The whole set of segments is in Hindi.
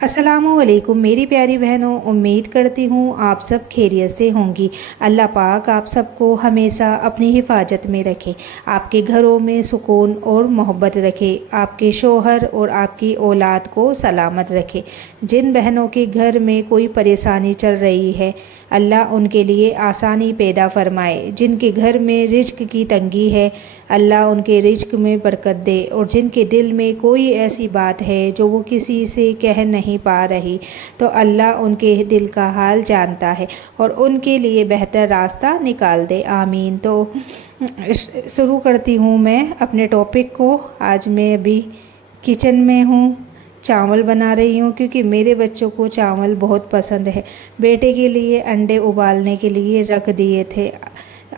अस्सलामुअलैकुम मेरी प्यारी बहनों, उम्मीद करती हूँ आप सब खैरियत से होंगी। अल्लाह पाक आप सबको हमेशा अपनी हिफाजत में रखे, आपके घरों में सुकून और मोहब्बत रखे, आपके शोहर और आपकी औलाद को सलामत रखे। जिन बहनों के घर में कोई परेशानी चल रही है, अल्लाह उनके लिए आसानी पैदा फरमाए। जिनके घर में रिज्क की तंगी है, अल्लाह उनके रिज्क में बरकत दे। और जिनके दिल में कोई ऐसी बात है जो वो किसी से कह नहीं पा रही, तो अल्लाह उनके दिल का हाल जानता है और उनके लिए बेहतर रास्ता निकाल दे। आमीन। तो शुरू करती हूँ मैं अपने टॉपिक को। आज मैं अभी किचन में हूँ, चावल बना रही हूँ क्योंकि मेरे बच्चों को चावल बहुत पसंद है। बेटे के लिए अंडे उबालने के लिए रख दिए थे।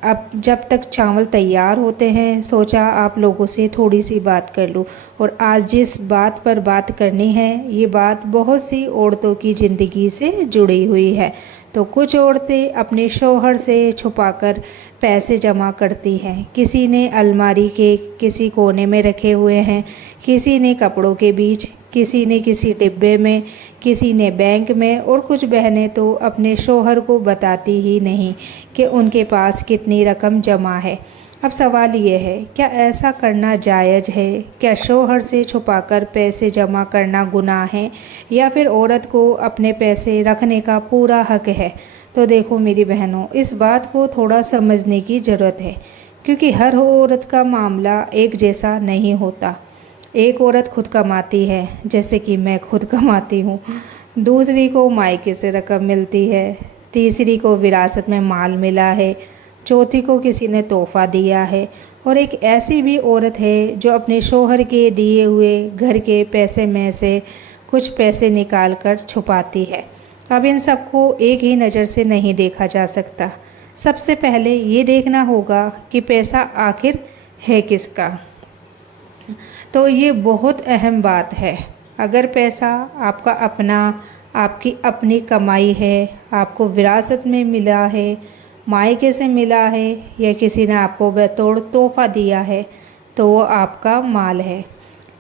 अब जब तक चावल तैयार होते हैं, सोचा आप लोगों से थोड़ी सी बात कर लूँ। और आज जिस बात पर बात करनी है, ये बात बहुत सी औरतों की ज़िंदगी से जुड़ी हुई है। तो कुछ औरतें अपने शौहर से छुपाकर पैसे जमा करती हैं। किसी ने अलमारी के किसी कोने में रखे हुए हैं, किसी ने कपड़ों के बीच, किसी ने किसी डिब्बे में, किसी ने बैंक में, और कुछ बहनें तो अपने शौहर को बताती ही नहीं कि उनके पास कितनी रकम जमा है। अब सवाल ये है, क्या ऐसा करना जायज़ है? क्या शौहर से छुपाकर पैसे जमा करना गुनाह है, या फिर औरत को अपने पैसे रखने का पूरा हक है? तो देखो मेरी बहनों, इस बात को थोड़ा समझने की ज़रूरत है, क्योंकि हर औरत का मामला एक जैसा नहीं होता। एक औरत खुद कमाती है, जैसे कि मैं खुद कमाती हूँ, दूसरी को मायके से रकम मिलती है, तीसरी को विरासत में माल मिला है, चौथी को किसी ने तोहफ़ा दिया है, और एक ऐसी भी औरत है जो अपने शौहर के दिए हुए घर के पैसे में से कुछ पैसे निकाल कर छुपाती है। अब इन सबको एक ही नज़र से नहीं देखा जा सकता। सबसे पहले ये देखना होगा कि पैसा आखिर है किसका। तो ये बहुत अहम बात है। अगर पैसा आपका अपना, आपकी अपनी कमाई है, आपको विरासत में मिला है, मायके से मिला है, या किसी ने आपको बतौर तोहफ़ा दिया है, तो वो आपका माल है।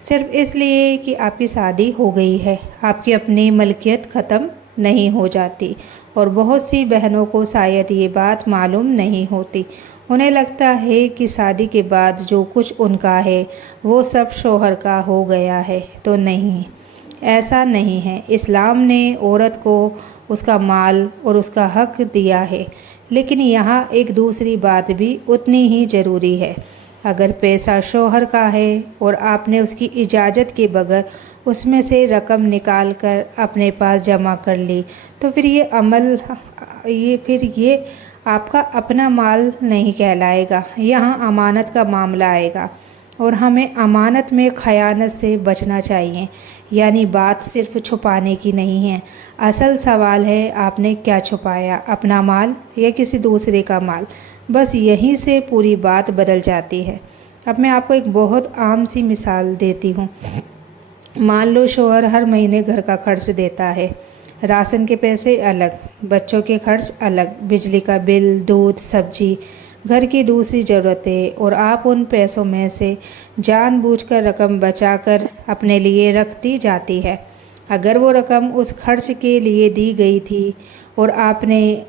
सिर्फ़ इसलिए कि आपकी शादी हो गई है, आपकी अपनी मलकियत ख़त्म नहीं हो जाती। और बहुत सी बहनों को शायद ये बात मालूम नहीं होती। उन्हें लगता है कि शादी के बाद जो कुछ उनका है वो सब शौहर का हो गया है। तो नहीं, ऐसा नहीं है। इस्लाम ने औरत को उसका माल और उसका हक दिया है, लेकिन यहाँ एक दूसरी बात भी उतनी ही ज़रूरी है। अगर पैसा शौहर का है और आपने उसकी इजाज़त के बगैर उसमें से रकम निकाल कर अपने पास जमा कर ली, तो फिर ये आपका अपना माल नहीं कहलाएगा। यहाँ अमानत का मामला आएगा, और हमें अमानत में खयानत से बचना चाहिए। यानी बात सिर्फ छुपाने की नहीं है। असल सवाल है, आपने क्या छुपाया, अपना माल या किसी दूसरे का माल? बस यहीं से पूरी बात बदल जाती है। अब मैं आपको एक बहुत आम सी मिसाल देती हूँ। मान लो शौहर हर महीने घर का खर्च देता है, राशन के पैसे अलग, बच्चों के खर्च अलग, बिजली का बिल, दूध, सब्जी, घर की दूसरी ज़रूरतें, और आप उन पैसों में से जानबूझकर रकम बचाकर अपने लिए रखती जाती है। अगर वो रकम उस खर्च के लिए दी गई थी और आपने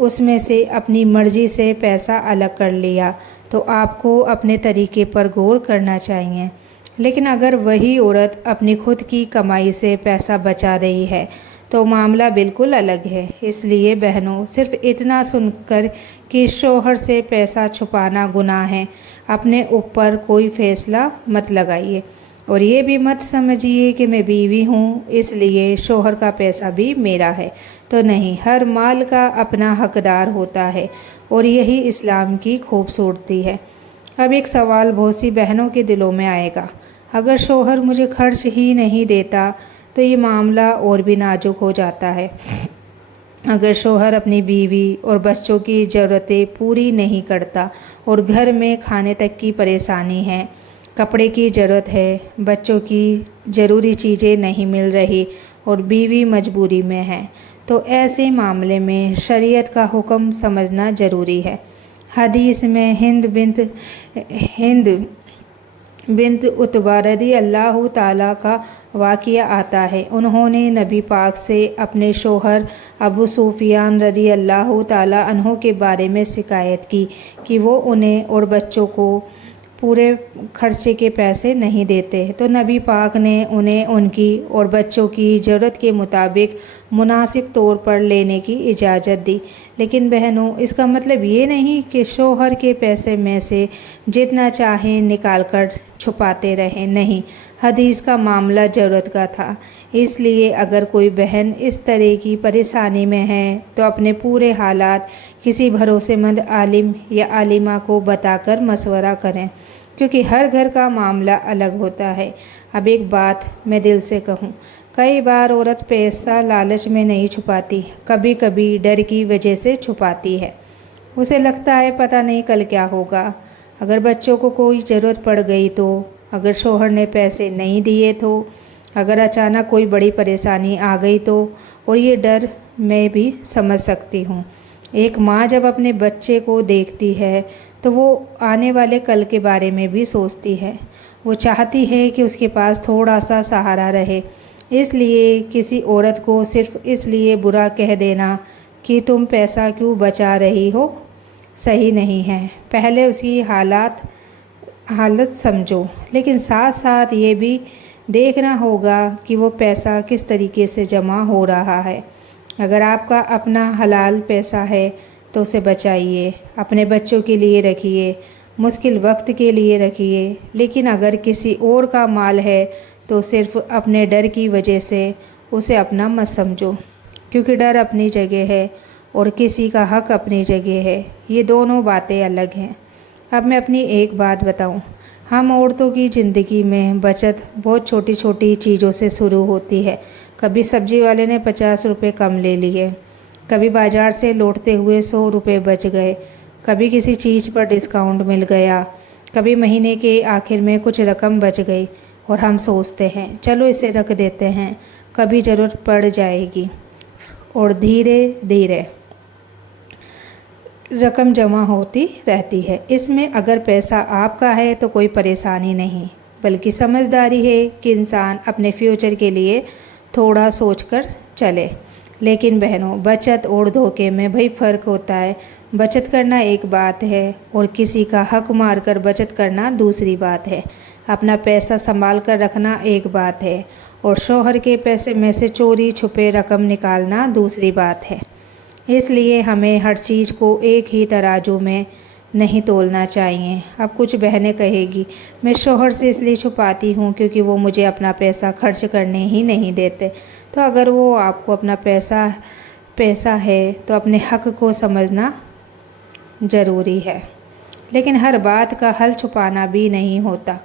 उसमें से अपनी मर्ज़ी से पैसा अलग कर लिया, तो आपको अपने तरीके पर गौर करना चाहिए। लेकिन अगर वही औरत अपनी खुद की कमाई से पैसा बचा रही है, तो मामला बिल्कुल अलग है। इसलिए बहनों, सिर्फ इतना सुनकर कि शौहर से पैसा छुपाना गुनाह है, अपने ऊपर कोई फ़ैसला मत लगाइए। और ये भी मत समझिए कि मैं बीवी हूँ इसलिए शौहर का पैसा भी मेरा है। तो नहीं, हर माल का अपना हकदार होता है, और यही इस्लाम की खूबसूरती है। अब एक सवाल बहुत सी बहनों के दिलों में आएगा, अगर शौहर मुझे खर्च ही नहीं देता तो ये मामला और भी नाजुक हो जाता है। अगर शौहर अपनी बीवी और बच्चों की ज़रूरतें पूरी नहीं करता और घर में खाने तक की परेशानी है, कपड़े की ज़रूरत है, बच्चों की ज़रूरी चीज़ें नहीं मिल रही और बीवी मजबूरी में है, तो ऐसे मामले में शरीयत का हुक्म समझना ज़रूरी है। हदीस में हिंद बिन्त उतबा रज़ी अल्लाह ताला का वाक़िया आता है। उन्होंने नबी पाक से अपने शोहर अबू सुफियान रज़ी अल्लाह ताला अन्हो के बारे में शिकायत की कि वो उन्हें और बच्चों को पूरे खर्चे के पैसे नहीं देते, तो नबी पाक ने उन्हें उनकी और बच्चों की ज़रूरत के मुताबिक मुनासिब तौर पर लेने की इजाज़त दी। लेकिन बहनों, इसका मतलब ये नहीं कि शोहर के पैसे में से जितना चाहें निकाल कर छुपाते रहें। नहीं, हदीस का मामला ज़रूरत का था। इसलिए अगर कोई बहन इस तरह की परेशानी में है तो अपने पूरे हालात किसी भरोसेमंद आलिम या आलिमा को बताकर मशवरा करें, क्योंकि हर घर का मामला अलग होता है। अब एक बात मैं दिल से कहूँ, कई बार औरत पैसा लालच में नहीं छुपाती, कभी कभी डर की वजह से छुपाती है। उसे लगता है पता नहीं कल क्या होगा, अगर बच्चों को कोई ज़रूरत पड़ गई तो, अगर शोहर ने पैसे नहीं दिए तो, अगर अचानक कोई बड़ी परेशानी आ गई तो। और ये डर मैं भी समझ सकती हूँ। एक माँ जब अपने बच्चे को देखती है तो वो आने वाले कल के बारे में भी सोचती है। वो चाहती है कि उसके पास थोड़ा सा सहारा रहे। इसलिए किसी औरत को सिर्फ इसलिए बुरा कह देना कि तुम पैसा क्यों बचा रही हो सही नहीं है। पहले उसकी हालत समझो, लेकिन साथ साथ ये भी देखना होगा कि वो पैसा किस तरीके से जमा हो रहा है। अगर आपका अपना हलाल पैसा है तो उसे बचाइए, अपने बच्चों के लिए रखिए, मुश्किल वक्त के लिए रखिए। लेकिन अगर किसी और का माल है तो सिर्फ अपने डर की वजह से उसे अपना मत समझो, क्योंकि डर अपनी जगह है और किसी का हक अपनी जगह है। ये दोनों बातें अलग हैं। अब मैं अपनी एक बात बताऊं, हम औरतों की ज़िंदगी में बचत बहुत छोटी छोटी चीज़ों से शुरू होती है। कभी सब्जी वाले ने 50 रुपये कम ले लिए, कभी बाज़ार से लौटते हुए 100 रुपये बच गए, कभी किसी चीज़ पर डिस्काउंट मिल गया, कभी महीने के आखिर में कुछ रकम बच गई और हम सोचते हैं चलो इसे रख देते हैं, कभी ज़रूरत पड़ जाएगी। और धीरे धीरे रकम जमा होती रहती है। इसमें अगर पैसा आपका है तो कोई परेशानी नहीं, बल्कि समझदारी है कि इंसान अपने फ्यूचर के लिए थोड़ा सोचकर चले। लेकिन बहनों, बचत और धोखे में भाई फ़र्क होता है। बचत करना एक बात है और किसी का हक मारकर बचत करना दूसरी बात है। अपना पैसा संभाल कर रखना एक बात है और शौहर के पैसे में से चोरी छुपे रकम निकालना दूसरी बात है। इसलिए हमें हर चीज़ को एक ही तराजू में नहीं तोलना चाहिए। अब कुछ बहनें कहेगी मैं शौहर से इसलिए छुपाती हूँ क्योंकि वो मुझे अपना पैसा खर्च करने ही नहीं देते। तो अगर वो आपको अपना पैसा है तो अपने हक को समझना ज़रूरी है। लेकिन हर बात का हल छुपाना भी नहीं होता।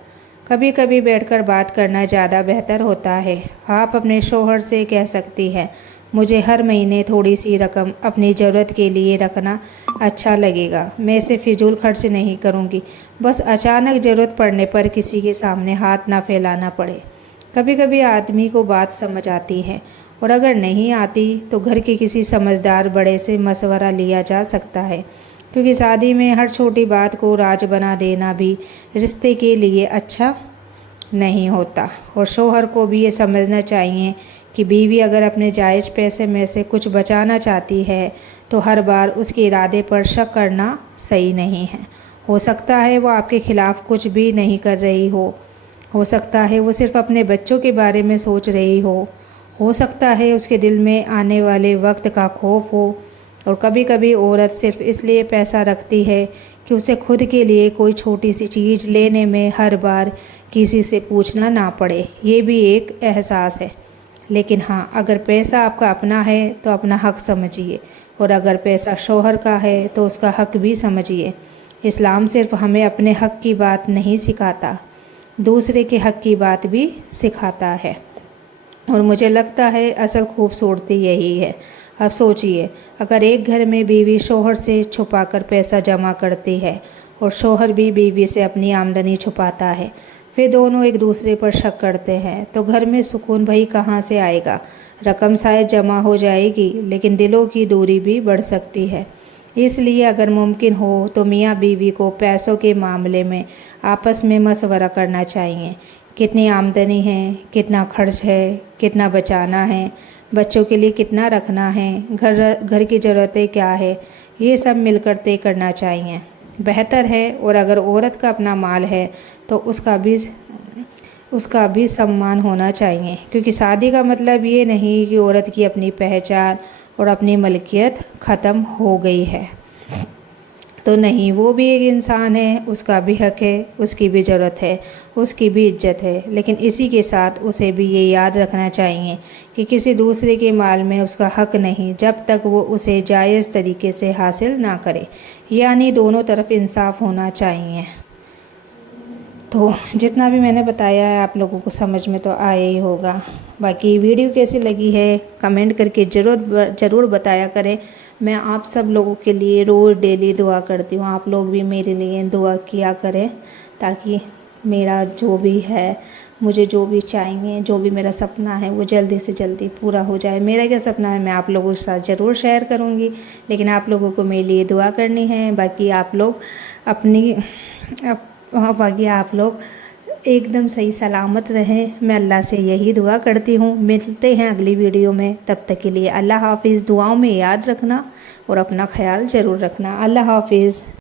कभी कभी बैठकर बात करना ज़्यादा बेहतर होता है। आप अपने शौहर से कह सकती हैं मुझे हर महीने थोड़ी सी रकम अपनी ज़रूरत के लिए रखना अच्छा लगेगा। मैं इसे फिजूल खर्च नहीं करूँगी, बस अचानक ज़रूरत पड़ने पर किसी के सामने हाथ ना फैलाना पड़े। कभी कभी आदमी को बात समझ आती है और अगर नहीं आती तो घर के किसी समझदार बड़े से मशवरा लिया जा सकता है, क्योंकि शादी में हर छोटी बात को राज बना देना भी रिश्ते के लिए अच्छा नहीं होता। और शौहर को भी ये समझना चाहिए कि बीवी अगर अपने जायज़ पैसे में से कुछ बचाना चाहती है तो हर बार उसके इरादे पर शक करना सही नहीं है। हो सकता है वो आपके खिलाफ़ कुछ भी नहीं कर रही हो सकता है वो सिर्फ अपने बच्चों के बारे में सोच रही हो सकता है उसके दिल में आने वाले वक्त का खौफ हो। और कभी कभी औरत सिर्फ इसलिए पैसा रखती है कि उसे खुद के लिए कोई छोटी सी चीज़ लेने में हर बार किसी से पूछना ना पड़े। ये भी एक एहसास है। लेकिन हाँ, अगर पैसा आपका अपना है तो अपना हक समझिए, और अगर पैसा शौहर का है तो उसका हक भी समझिए। इस्लाम सिर्फ हमें अपने हक की बात नहीं सिखाता, दूसरे के हक की बात भी सिखाता है। और मुझे लगता है असल खूबसूरती यही है। अब सोचिए, अगर एक घर में बीवी शौहर से छुपाकर पैसा जमा करती है और शौहर भी बीवी से अपनी आमदनी छुपाता है, फिर दोनों एक दूसरे पर शक करते हैं, तो घर में सुकून भाई कहाँ से आएगा। रकम शायद जमा हो जाएगी लेकिन दिलों की दूरी भी बढ़ सकती है। इसलिए अगर मुमकिन हो तो मियाँ बीवी को पैसों के मामले में आपस में मशवरा करना चाहिए। कितनी आमदनी है, कितना खर्च है, कितना बचाना है, बच्चों के लिए कितना रखना है, घर की ज़रूरतें क्या है, ये सब मिलकर तय करना चाहिए, बेहतर है। और अगर औरत का अपना माल है तो उसका भी सम्मान होना चाहिए, क्योंकि शादी का मतलब ये नहीं कि औरत की अपनी पहचान और अपनी मलकियत ख़त्म हो गई है। तो नहीं, वो भी एक इंसान है, उसका भी हक है, उसकी भी ज़रूरत है, उसकी भी इज्जत है। लेकिन इसी के साथ उसे भी ये याद रखना चाहिए कि किसी दूसरे के माल में उसका हक नहीं जब तक वो उसे जायज़ तरीके से हासिल ना करे, यानी दोनों तरफ इंसाफ होना चाहिए। तो जितना भी मैंने बताया है आप लोगों को समझ में तो आया ही होगा। बाकी वीडियो कैसी लगी है कमेंट करके ज़रूर बताया करें। मैं आप सब लोगों के लिए रोज़ डेली दुआ करती हूँ, आप लोग भी मेरे लिए दुआ किया करें ताकि मेरा जो भी है, मुझे जो भी चाहिए, जो भी मेरा सपना है वो जल्दी से जल्दी पूरा हो जाए। मेरा क्या सपना है मैं आप लोगों के साथ ज़रूर शेयर करूँगी, लेकिन आप लोगों को मेरे लिए दुआ करनी है। बाकी आप लोग बाकी आप लोग एकदम सही सलामत रहें, मैं अल्लाह से यही दुआ करती हूँ। मिलते हैं अगली वीडियो में, तब तक के लिए अल्लाह हाफिज़। दुआओं में याद रखना और अपना ख्याल ज़रूर रखना। अल्लाह हाफिज़।